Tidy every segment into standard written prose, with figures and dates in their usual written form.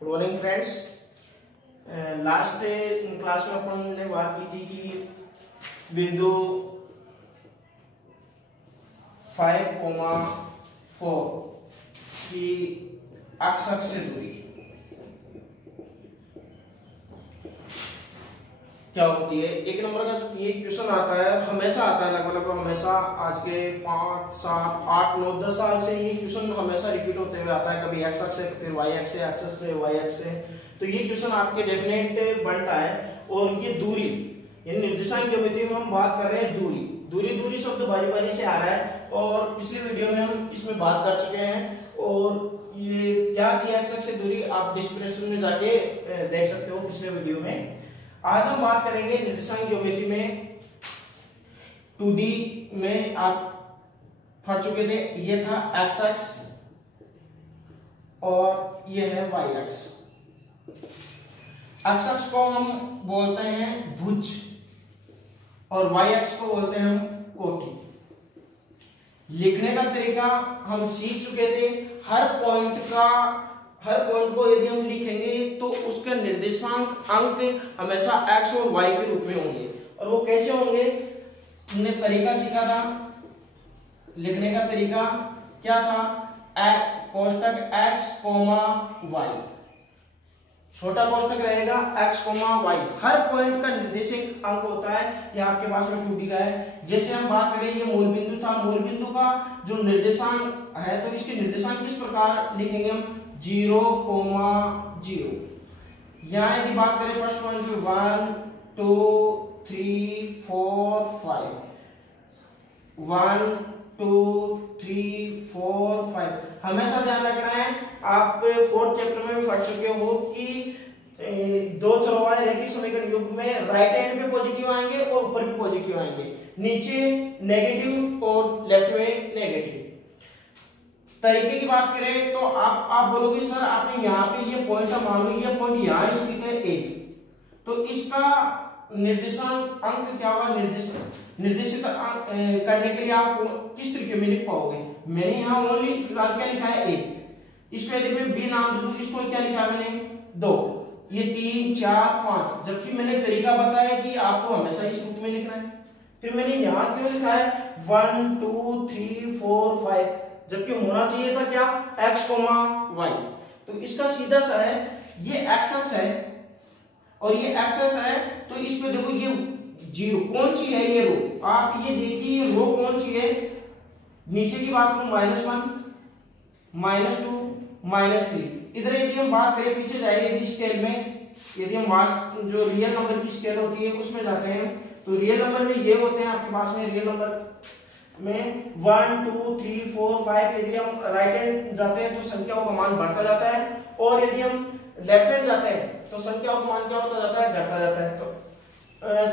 Good morning friends. Last class में अपन ने बात की थी कि बिंदु 5,4 की अक्ष से दूरी क्या होती है। एक नंबर का ये क्वेश्चन आता है, हमेशा आता है, लगभग हमेशा आज के 5, 7, 8, 9, 10 साल से ये क्वेश्चन हमेशा रिपीट होते हुए आता है। कभी एक्स अक्ष से, फिर वाई अक्ष से, एक्स से वाई अक्ष से। तो ये क्वेश्चन आपके डेफिनेट बनता है। और ये दूरी, ये निर्देशांक ज्योमेट्री में हम बात कर रहे हैं दूरी। दूरी शब्द बारी बारी से आ रहा है और पिछले वीडियो में हम इसमें बात कर चुके हैं। और ये क्या थी एक्स अक्ष से दूरी, आप डिस्क्रिप्शन में जाके देख सकते हो पिछले वीडियो में। आज हम बात करेंगे निर्देशांक ज्योमेट्री में 2D में आप पढ़ चुके थे। ये था एक्स अक्ष और ये है वाई अक्ष। एक्स अक्ष को हम बोलते हैं भुज और वाई अक्ष को बोलते हैं हम कोटि। लिखने का तरीका हम सीख चुके थे। हर पॉइंट को यदि हम लिखेंगे तो उसके निर्देशांक अंक हमेशा x और y के रूप में होंगे। और वो कैसे होंगे, हमने तरीका सीखा था। लिखने का तरीका क्या था, कोष्टक x, y, छोटा कोष्टक रहेगा x, y। हर पॉइंट का निर्देशांक अंक होता है। ये आपके पास में 2D का है। जैसे हम बात करें, ये मूल बिंदु था। मूल बिंदु का जो निर्देशांक है तो इसके निर्देशांक किस प्रकार लिखेंगे हम, 0, 0। यहाँ यदि बात करें फर्स्ट पॉइंट पे 1, 2, 3, 4, 5, 1, 2, 3, 4, 5। हमेशा ध्यान रखना है, आप 4th चैप्टर में भी पढ़ चुके हो कि दो चरों वाले रैखिक समीकरण युग्म में राइट हैंड पे पॉजिटिव आएंगे और ऊपर भी पॉजिटिव आएंगे, नीचे नेगेटिव और लेफ्ट में नेगेटिव। तरीके की बात करें तो आप बोलोगे सर आपने यहाँ पे ये पॉइंट, मान लो ये पॉइंट यहाँ स्थित है ए, तो इसका निर्देशांक अंक क्या होगा, निर्देशित करने के लिए आप किस तरीके में लिख पाओगे। मैंने यहाँ ओनली फिलहाल क्या लिखा है, ए। इसको यदि मैं बी नाम दूं, इसको क्या लिखा है मैंने, 2, ये 3, 4, 5। जबकि मैंने तरीका बताया कि आपको हमेशा इस रूप में लिखना है। फिर मैंने यहाँ क्यों लिखा है 1, 2, 3, 4, 5, जबकि होना चाहिए था क्या, x, y। तो इसका सीधा सा है, ये x अक्ष है और ये x अक्ष है। तो इस पे देखो ये 0 कौन सी है, ये रो। आप ये देखिए रो कौन सी है। नीचे की बात करूं -1, -2, -3। इधर यदि हम बात करें, पीछे जाए यदि स्केल में, यदि हम जो रियल नंबर की स्केल होती है उसमें जाते हैं तो रियल नंबर में ये होते हैं आपके पास में। रियल नंबर में 1, 2, 3, 4, 5। यदि हम राइट हैंड जाते हैं तो संख्याओं का मान बढ़ता जाता है और यदि हम लेफ्ट हैंड जाते हैं तो संख्याओं का मान क्या होता जाता है, घटता जाता है। तो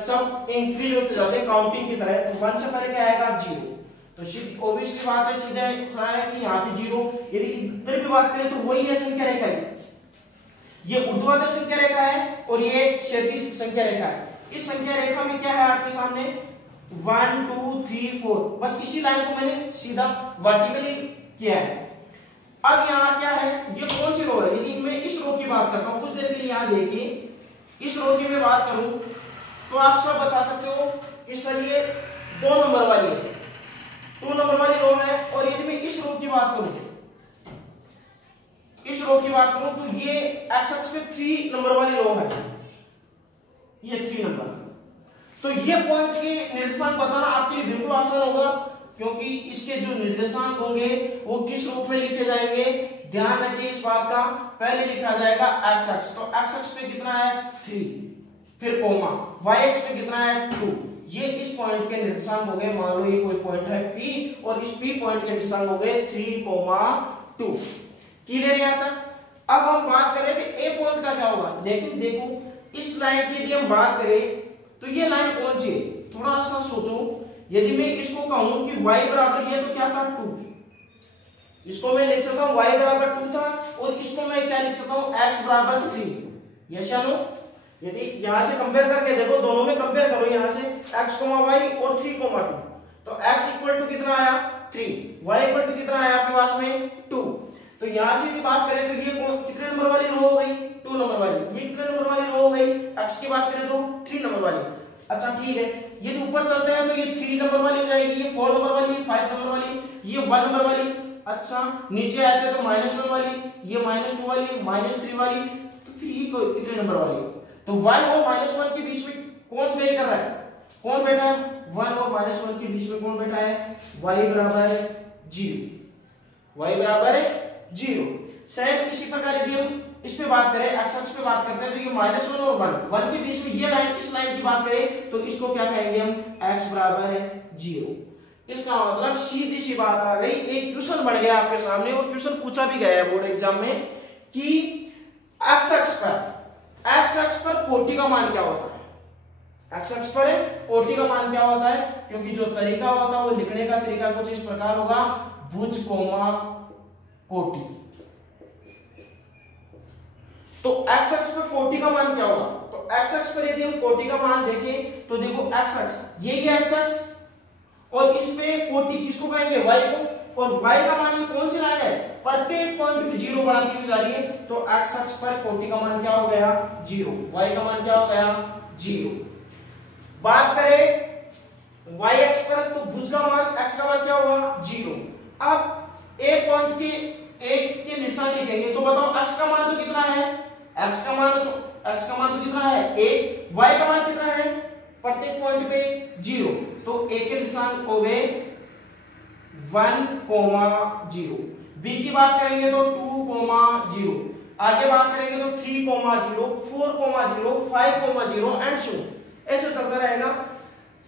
सब इंक्रीज होते जाते हैं काउंटिंग की तरह। तो 1 से पहले क्या आएगा, 0। तो ऑब्वियसली बात है, सीधा है कि यहाँ पे 0। यदि इधर भी बात करें तो वही है संख्या रेखा, ये ऊर्ध्वाधर संख्या रेखा है और ये क्षैतिज संख्या रेखा है। इस संख्या रेखा में क्या है आपके सामने, 1, 2, 3, 4। बस इसी लाइन को मैंने सीधा वर्टिकली किया है। अब यहाँ क्या है, ये कौन सी रो है। यदि मैं इस रो की बात करता हूँ, कुछ देर के लिए यहाँ देखिए, इस रो की मैं बात करूं तो आप सब बता सकते हो कि सर ये 2 नंबर वाली है, 2 नंबर वाली रो है। और यदि मैं इस रो की बात करूं, तो ये एक्स अक्ष पे 3 नंबर वाली रो है, ये 3 नंबर। तो ये पॉइंट के निर्देशांक बताना आपके लिए बिल्कुल आसान होगा, क्योंकि इसके जो निर्देशांक होंगे वो किस रूप में लिखे जाएंगे। ध्यान रखिए इस बात का। पहले लिखा जाएगा एक्स अक्ष, तो एक्स अक्ष पे कितना है 3, फिर कोमा, वाई अक्ष पे कितना है 2। ये इस पॉइंट के निर्देशांक हो गए। मान लो ये कोई पॉइंट है P और इस P पॉइंट के निर्देशांक हो गए 3, 2। क्लियर यहां तक। अब हम बात करें कि ए पॉइंट का क्या होगा। लेकिन देखो इस लाइन की यदि हम बात करें तो ये लाइन कौन सी है, थोड़ा सा सोचो। यदि मैं इसको कहूं कि y बराबर ये तो क्या था 2, इसको मैं लिख सकता हूं y बराबर 2 था। और इसको मैं क्या लिख सकता हूं, x बराबर 3। यस या नो। यदि यहां से कंपेयर करके देखो, दोनों में कंपेयर करो, यहां से x, y और 3, 2। तो x इक्वल टू कितना आया 3, y इक्वल टू कितना आया आपके पास में 2। तो यहां से बात करें तो ये कितने नंबर वाली रो हो गई, अच्छा ठीक है, ये ऊपर चलते हैं तो ये 3 नंबर वाली हो जाएगी, ये 4 नंबर वाली, 5 नंबर वाली, ये 1 नंबर वाली। अच्छा नीचे आते हैं तो -1 वाली, ये -2 वाली, -3 वाली, तो फिर ये कितने नंबर वाली? तो 1 और -1 के बीच में कौन वेरी कर रहा है, कौन बैठा है? 1 और -1 के बीच में कौन बैठा है? y बराबर 0, y बराबर 0। सेम इसी प्रकार यदि हम इस पे बात करें, x अक्ष पे बात करते हैं तो ये -1 और 1 के बीच में ये लाइन, इस लाइन की बात करें तो इसको क्या कहेंगे हम? x बराबर 0। इसका मतलब सीधी सी बात आ गई, एक क्वेश्चन बढ़ गया आपके सामने और क्वेश्चन पूछा भी गया है बोर्ड एग्जाम में कि x अक्ष पर कोटि का मान क्या होता है? x अक्ष पर कोटि का मान क्या होता है? क्योंकि जो तरीका होता है वो लिखने का तरीका कुछ इस प्रकार होगा, भुज कोमा कोटि। तो x अक्ष पर कोटि का मान क्या होगा? तो x अक्ष पर यदि हम कोटि का मान देखें तो देखो x अक्ष ये x अक्ष और इस पे कोटि किसको कहेंगे? y को। और y का मान ये कौन सी लाइन है? प्रत्येक पॉइंट पे 0 बढ़ाती हुई जा रही है, तो x अक्ष पर कोटि का मान क्या हो गया? 0। y का मान क्या हो गया? 0। बात करें y अक्ष पर तो भुज का मान, x का मान क्या होगा? 0। अब a पॉइंट के निशान लिखेंगे तो बताओ x का मान तो कितना है? x का मान तो कितना है? 1। y का मान कितना है? प्रत्येक पॉइंट पे 0, तो a के निशान हो गए 1,0। b की बात करेंगे तो 2,0। आगे बात करेंगे तो 3,0, 4,0, 5,0 एंड सो ऐसे चलता रहेगा।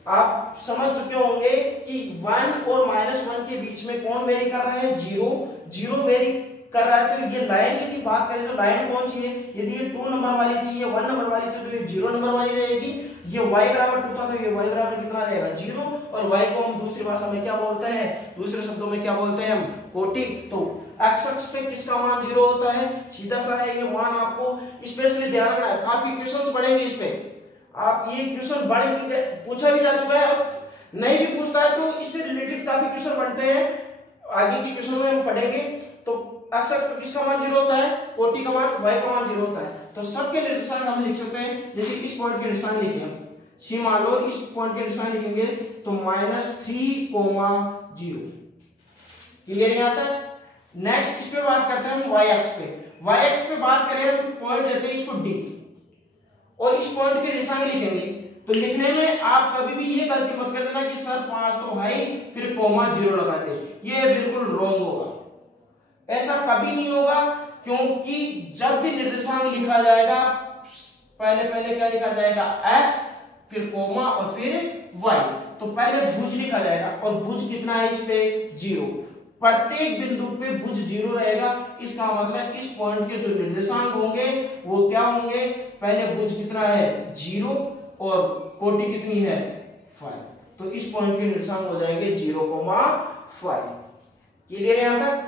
आप समझ चुके होंगे कि 1 और -1 के बीच में कौन वेरी कर रहा है? 0 वेरी कर रहा है। तो ये लाइन यदि बात करें तो लाइन कौन सी है? यदि ये 2 नंबर वाली थी, ये 1 नंबर वाली थी, तो ये 0 नंबर वाली रहेगी। ये y बराबर 2 था तो ये y बराबर कितना रहेगा? 0। और y को हम दूसरी भाषा में क्या बोलते हैं? दूसरे शब्दों में क्या बोलते हैं हम? कोटि। तो x अक्ष पे किसका मान 0 होता है? सीधा सा है ये मान, आपको स्पेशली ध्यान रखना है। काफी क्वेश्चंस पढ़ेंगे इस पे, आप ये क्वेश्चन पूछा भी जा चुका है और नहीं भी पूछता है तो इससे रिलेटेड काफी क्वेश्चन बनते हैं, आगे की क्वेश्चन में हम पढ़ेंगे। तो x अक्ष पर किसका मान 0 होता है? कोटि का मान, y का मान 0 होता है। तो सबके निर्देशांक हम लिख सकते हैं, जैसे इस पॉइंट के निशान लिखे हम, सी मान लो इस पॉइंट के निशान लिखेंगे तो -3,0। क्लियर यहां तक? नेक्स्ट इस पे बात करते हैं हम y अक्ष पे। y अक्ष पे बात करें तो पॉइंट देते हैं इसको D और इस पॉइंट के निशान लिखेंगे। तो लिखने में आप कभी भी ये गलती मत कर देना कि सर 5 तो है फिर कोमा 0 लगाते, ये बिल्कुल रॉन्ग होगा। ऐसा कभी नहीं होगा, क्योंकि जब भी निर्देशांक लिखा जाएगा पहले क्या लिखा जाएगा? x, फिर कोमा और फिर y। तो पहले भुज लिखा जाएगा और भुज कितना है इस पे? 0। प्रत्येक बिंदु पे भुज 0 रहेगा। इसका मतलब इस पॉइंट के जो निर्देशांक होंगे वो क्या होंगे? पहले भुज कितना है? 0 और कोटि कितनी है? 5। तो इस पॉइंट के निर्देशांक हो जाएंगे 0,5। क्लियर यहां तक?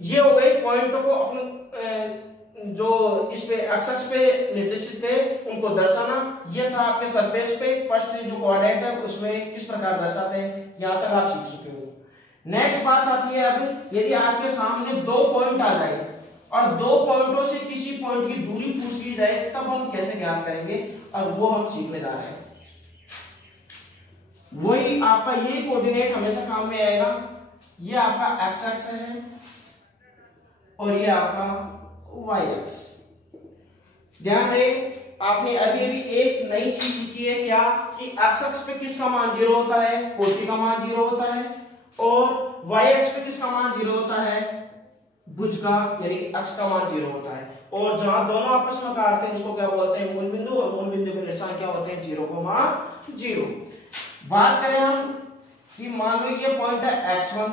ये हो गई पॉइंटों को अपने जो इस पे x अक्ष पे निर्देशित थे उनको दर्शाना। ये था आपके सरफेस पे फर्स्ट जो कोऑर्डिनेट है उसमें किस प्रकार दर्शाते हैं, यहां तक आप सीख चुके हो। नेक्स्ट बात आती है अब, यदि आपके सामने 2 पॉइंट आ जाए और 2 पॉइंटों से किसी पॉइंट की दूरी पूछ ली जाए तब हम कैसे ज्ञात करेंगे, और वो हम सीखने जा रहे हैं। वही आपका ये कोऑर्डिनेट हमेशा काम में आएगा। ये आपका x अक्ष है और ये आपका y अक्ष। ध्यान दें, आपने अभी एक नई चीज सीखी है क्या, कि x अक्ष पे किसका मान 0 होता है? कोटि का मान 0 होता है। और y अक्ष पे किसका मान 0 होता है? भुज का यानी अक्ष का मान 0 होता है। और जहां दोनों आपस में काटते हैं उसको क्या बोलते हैं? मूल बिंदु। और मूल बिंदु के निशान क्या होते हैं? 0,0। बात करें हम कि मान लो ये पॉइंट है x1,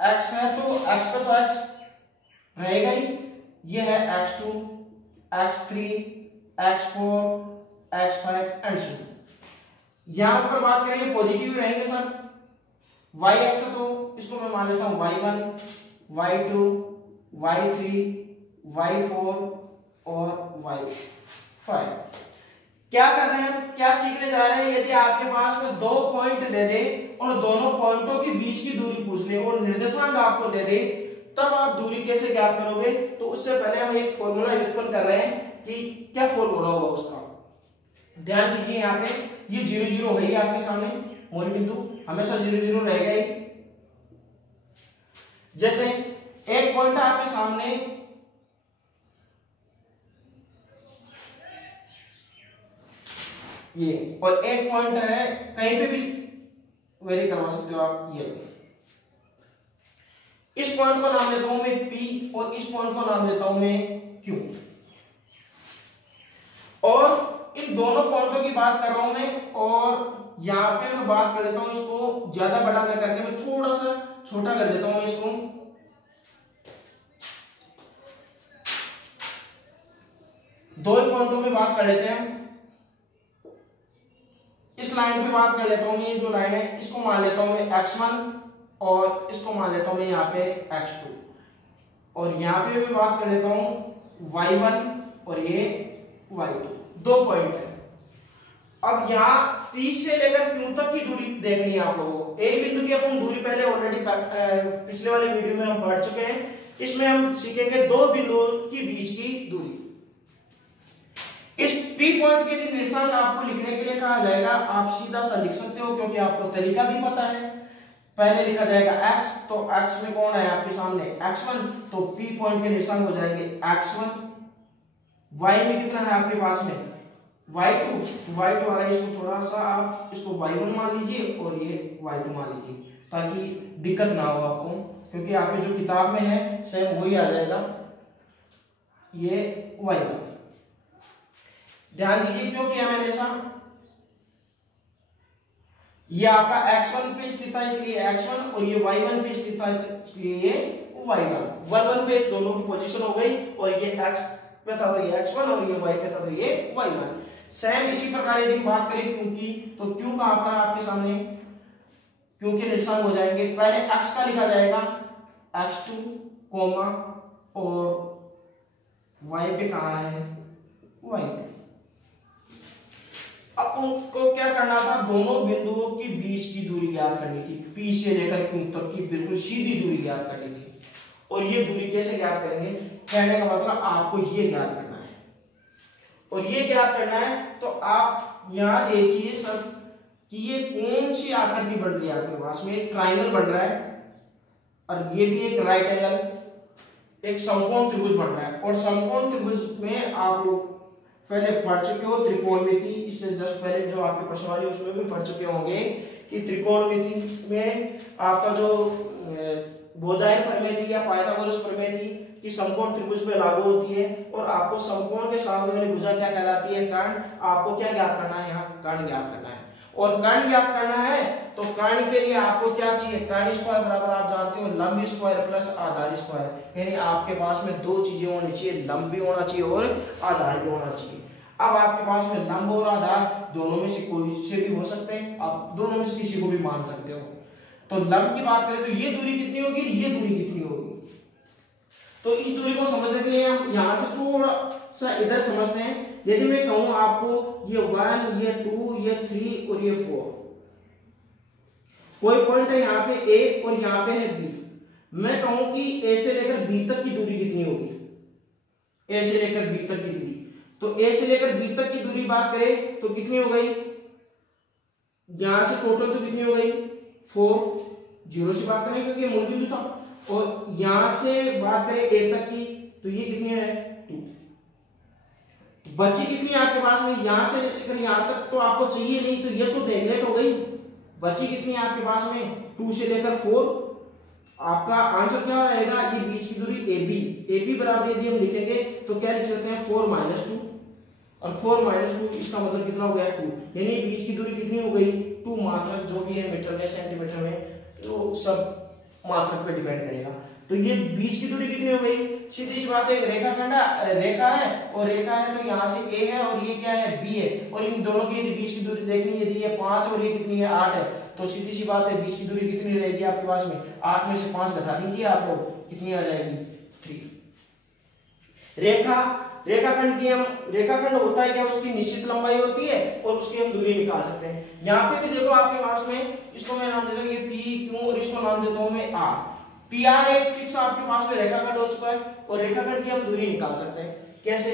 x है तो x पे तो x रहेगा ही, ये है x2, x3, x4, x5 and so. यहां पर बात करेंगे पॉजिटिव रहेंगे सर। y अक्ष तो इसको मैं मान लेता हूं y1, y2, y3, y4 और y5। क्या कर रहे हैं, क्या सीखने जा रहे हैं? यदि आपके पास में 2 पॉइंट दे दे और दोनों पॉइंटों के बीच की दूरी पूछ ले और निर्देशांक आपको दे दे, तब आप दूरी कैसे ज्ञात करोगे? तो उससे पहले हम एक फॉर्मूला व्युत्पन्न कर रहे हैं कि क्या फॉर्मूला होगा उसका। ध्यान दीजिए यहाँ पे ये 0 0 है ही आपके सामने, मूल बिंदु हमेशा 0 0 रहेगा ही। जैसे एक पॉइंट है आपके सामने ये, और एक पॉइंट है कहीं पे भी वेरी करवा सकते हो आप, ये इस पॉइंट को नाम देता हूं मैं P और इस पॉइंट को नाम देता हूं मैं Q। और इन दोनों पॉइंटों की बात कर रहा हूं मैं, और यहां पे मैं बात कर लेता हूं इसको ज्यादा बड़ा न करके मैं थोड़ा सा छोटा कर देता हूं इसको। दो ही पॉइंटों में बात कर लेते हैं। इस लाइन पे बात कर लेता हूं मैं, ये जो लाइन है इसको मान लेता हूं मैं x1 और इसको मान लेता हूं मैं यहाँ पे x2, और यहाँ पे मैं बात कर लेता हूं y1 और ये y2, दो पॉइंट है। अब यहाँ P से लेकर Q तक की दूरी देखनी है आप लोगों को। एक बिंदु की अपन दूरी पहले ऑलरेडी पिछले वाले वीडियो में हम पढ़ चुके हैं, इसमें हम सीखेंगे दो बिंदुओं के बीच की दूरी। इस P पॉइंट के लिए निर्देशांक आपको लिखने के लिए कहा जाएगा, आप सीधा सा लिख सकते हो क्योंकि आपको तरीका भी पता है। पहले लिखा जाएगा x, तो x में कौन है आपके सामने x1, तो P पॉइंट के निर्देशांक हो जाएंगे x1। y में कितना है आपके पास में y2 आ रहा है, इसको थोड़ा सा आप इसको y1 मान लीजिए और ये y2 मान लीजिए ताकि दिक्कत ना हो आपको, क्योंकि आपके जो किताब में है सेम वही आ जाएगा, ये y1। ध्यान दीजिए क्योंकि हमें ऐसा ये आपका x1 पे स्थित है इसलिए x1, और ये y1 पे स्थित है इसलिए ये y1। 1 1 पे दोनों की पोजीशन हो गई, और ये x पे था तो ये x1 और ये y पे था तो ये y1। सेम इसी प्रकार यदि बात करें q की, तो q कहां पर आपके सामने, q के निर्देशांक हो जाएंगे, पहले x का लिखा जाएगा x2 कोमा, और y पे कहां है y2। अब उनको क्या करना था, दोनों बिंदुओं के बीच की दूरी ज्ञात करनी थी, P से लेकर Q तक की बिल्कुल सीधी दूरी ज्ञात करनी थी। और ये दूरी कैसे ज्ञात करेंगे, कहने का मतलब आपको ये ज्ञात करना है, और ये ज्ञात करना है तो आप यहां देखिए सब कि ये कौन सी आकृति बन रही है आपके पास में, एक ट्राइंगल बन रहा है, और ये भी एक राइट एंगल, एक समकोण त्रिभुज बन रहा है। और समकोण त्रिभुज में आप लोग पहले पढ़ चुके हो त्रिकोणमिति, इससे जस्ट पहले जो आपके प्रश्न वाली उसमें भी पढ़ चुके होंगे कि त्रिकोणमिति में आपका जो बोधायन प्रमेय थी या पाइथागोरस प्रमेय थी कि समकोण त्रिभुज पे लागू होती है, और आपको समकोण के सामने वाली भुजा क्या कहलाती है, कर्ण। आपको क्या ज्ञात करना है, यहाँ कर्ण ज्ञात करना है, और कर्ण ज्ञात करना है तो कर्ण के लिए आपको क्या चाहिए, कर्ण स्क्वायर बराबर आप जानते हो लंब स्क्वायर प्लस आधार स्क्वायर, यानी आपके पास में दो चीजें होनी चाहिए, लंब भी होना चाहिए और आधार भी होना चाहिए। अब आपके पास में लंब और आधार दोनों में से कोई से भी हो सकते हैं, आप दोनों में से किसी को भी मान सकते हो। तो लंब की बात करें तो ये दूरी कितनी होगी, ये दूरी कितनी होगी, तो इस दूरी को समझने के लिए हम यहां से थोड़ा सा इधर समझते हैं। यदि मैं कहूं आपको ये 1, ये 2, ये 3 और ये 4, कोई पॉइंट है यहाँ पे A और यहाँ पे है B, मैं कहूं कि A से लेकर B तक की दूरी कितनी होगी, A से लेकर B तक की दूरी, तो A से लेकर B तक की दूरी बात करें तो कितनी हो गई, यहां से टोटल तो कितनी हो गई 4, 0 से बात करें क्योंकि मूल बिंदु था, और यहां से बात करें A तक की तो ये कितनी है 2, बची कितनी है आपके पास में, यहां से लेकर यहां तक तो आपको चाहिए नहीं, तो ये तो नेगलेक्ट हो गई, बची कितनी है आपके पास में 2 से लेकर 4। आपका आंसर क्या रहेगा, ये बीच की दूरी AB बराबर यदि हम लिखेंगे तो क्या लिख सकते हैं 4 - 2, और 4 - 2 इसका मतलब कितना हो गया 2, यानी बीच की दूरी कितनी हो गई 2 मात्रक, जो भी है मीटर में सेंटीमीटर में तो सब मात्रक पे डिपेंड करेगा। तो ये बीच की दूरी कितनी हो गई, सीधी सी बात है, रेखाखंड रेखा है, और रेखा है तो यहाँ से A है और ये क्या है B है, और इन दोनों की बीच की दूरी देखनी यदि ये 5 और ये कितनी है 8 है, तो सीधी सी बात है बीच की दूरी कितनी रहेगी आपके पास में, 8 में से 5 घटा दीजिए आप लोग, कितनी आ जाएगी 3। रेखाखंड होता है क्या, उसकी निश्चित लंबाई होती है और उसकी हम दूरी निकाल सकते हैं। यहाँ पे भी देखो आपके पास में, इसको मैं नाम देता हूँ ये P Q और इसको नाम देता हूँ मैं R। PR एक फिक्स आपके पास में रेखाखंड हो चुका है, और रेखाखंड की हम दूरी निकाल सकते हैं। कैसे,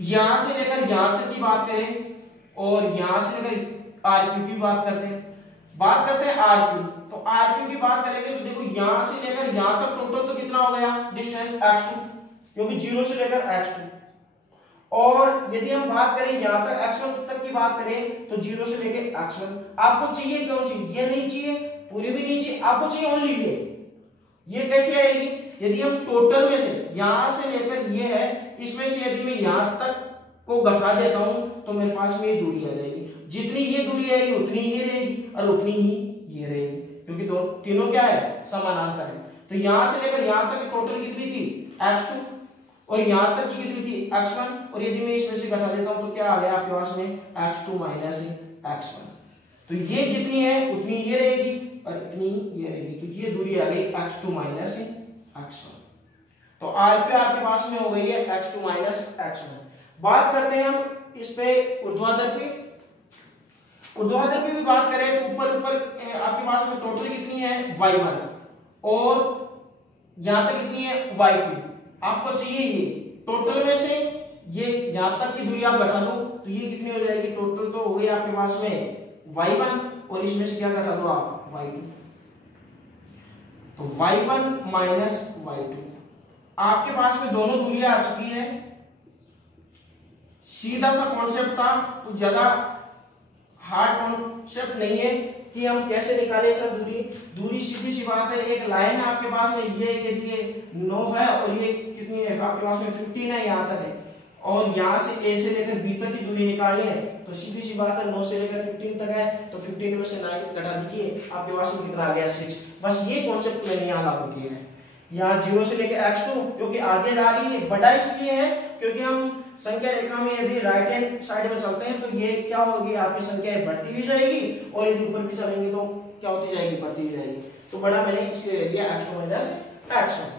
यहां से लेकर यहां तक की बात करें और यहां से लेकर आरक्यू की बात करते हैं आरक्यू। तो आरक्यू की बात करेंगे तो देखो यहां से लेकर यहां तक टोटल तो कितना हो गया डिस्टेंस x2, क्योंकि 0 से लेकर x2। और यदि हम बात करें यहां तक x1 तक की बात करें तो 0 से लेकर x1। आपको चाहिए कौन सी, ये नहीं चाहिए, पूरी भी नहीं चाहिए, आपको चाहिए ओनली ये कैसे आएगी? यदि हम टोटल में से यहां से लेकर ये है, इसमें से यदि मैं यहां तक को घटा देता हूं तो मेरे पास में ये दूरी आ जाएगी। जितनी ये दूरी आएगी उतनी ये रहेगी और उतनी ही ये रहेगी, क्योंकि दो तीनों क्या है समानांतर है। तो यहां से लेकर यहां तक टोटल कितनी थी x2 और यहां तक की कितनी थी x1, और यदि मैं इसमें से घटा देता हूं तो क्या आ गया आपके पास में x2 माइनस x1। तो ये जितनी है उतनी ये रहेगी और इतनी ये रहेगी, क्योंकि ये दूरी आ गई x2 माइनस x1। तो आज पे आपके पास में हो गई है x2 माइनस x1। बात करते हैं हम इस पे ऊर्ध्वाधर पे भी बात करें तो ऊपर आपके पास में टोटल कितनी है y1 और यहां तक कितनी है y2। आपको चाहिए ये टोटल में से ये यहां तक की दूरी आप घटा दो तो ये कितनी हो जाएगी, टोटल तो हो गई आपके पास में y1 और इसमें से क्या घटा दो आप y2। तो y1 माइनस y2 आपके पास में दोनों दूरियां आ चुकी है। सीधा सा कॉन्सेप्ट था, तो ज्यादा हार्ड कॉन्सेप्ट नहीं है कि हम कैसे निकाले सब दूरी सीधी सी बात है। एक लाइन है आपके पास में, ये यदि ये 9 है और ये कितनी है आपके पास में 15 है यहां तक है, और यहां से ए से लेकर बी तक की दूरी निकालनी है तो सीधी सी बात है 9 से लेकर 15 तक है, तो 15 में से 9 घटा दीजिए आपके पास में कितना आ गया 6। बस ये कॉन्सेप्ट मैंने यहाँ लागू किया है। यहाँ 0 से लेकर x2 क्योंकि आगे जा रही है, बड़ा इसलिए है क्योंकि हम संख्या रेखा में यदि राइट हैंड साइड में चलते हैं तो ये क्या होगी आपकी संख्या बढ़ती हुई जाएगी, और यदि ऊपर भी चलेंगे तो क्या होती जाएगी, बढ़ती हुई जाएगी। तो बड़ा मैंने इसलिए ले लिया x2 माइनस x1।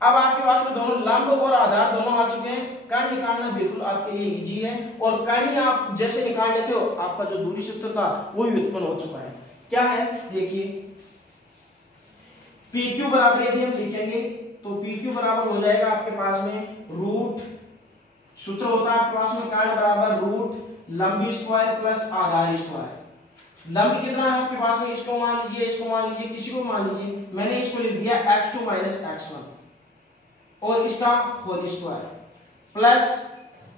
अब आपके पास में दोनों लंब और आधार दोनों आ चुके हैं। कर्ण निकालना बिल्कुल आपके लिए इजी है, और कर्ण आप जैसे निकाल लेते हो आपका जो दूरी सूत्र था वो भी उत्पन्न हो चुका है। क्या है देखिए, PQ बराबर यदि हम लिखेंगे तो PQ बराबर हो जाएगा आपके पास में रूट, सूत्र होता है आपके पास में कर्ण बराबर रूट लंबी स्क्वायर प्लस आधार स्क्वायर। लंब कितना है आपके पास में, इसको मान लीजिए, इसको मान लीजिए, किसी को मान लीजिए, मैंने इसको लिख दिया x2 माइनस x1 और इसका होल स्क्वायर प्लस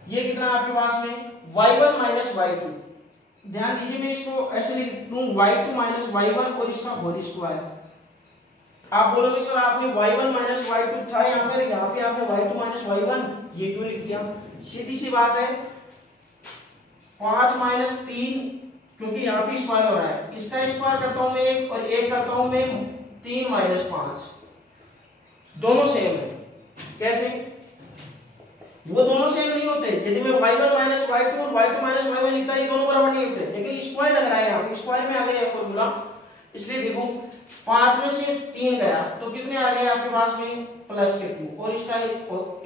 ये कितना आपके पास में y1 माइनस y2। ध्यान दीजिए मैं इसको ऐसे लिख दूं y2 माइनस y1 और इसका होल स्क्वायर। आप बोलोगे सर आपने y1 माइनस y2 था यहाँ पे आपने y2 माइनस y1 ये क्यों लिख दिया? सीधी सी बात है, 5 माइनस 3 क्योंकि यहाँ पे स्क्वायर हो रहा है, इसका स्क्वायर करता हूं मैं 1 और 1 करता हूं मैं 3 माइनस 5, दोनों सेम है। कैसे? वो दोनों सेम नहीं होते। यदि मैं y1 माइनस y2 और y2 माइनस y1 लिखता है ये दोनों बराबर नहीं होते, लेकिन स्क्वायर लग रहा है यहाँ पे, स्क्वायर में आ गया फॉर्मूला, इसलिए देखो 5 में से 3 गया तो कितने आ गए आपके पास में प्लस के 2 और इसका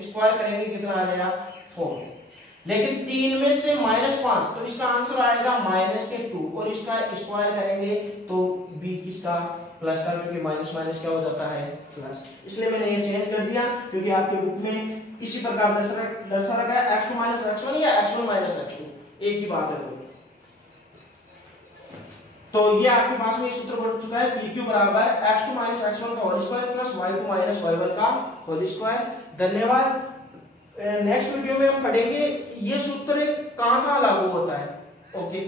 स्क्वायर करेंगे कितना आ गया 4। लेकिन 3 में से -5 तो इसका आंसर आएगा माइनस के 2 और इसका स्क्वायर करेंगे तो b किसका प्लस का, क्योंकि माइनस माइनस क्या हो जाता है प्लस। इसलिए मैंने ये चेंज कर दिया क्योंकि आपके बुक में इसी प्रकार दर्शा रखा है x2 माइनस x1 या x1 माइनस x2 एक ही बात है। तो ये आपके पास में सूत्र बन चुका है PQ बराबर x2 माइनस x1 का whole square plus y2 minus y1 का होल स्क्वायर। धन्यवाद। नेक्स्ट वीडियो में हम पढ़ेंगे ये सूत्र कहां-कहां लागू होता है। ओके।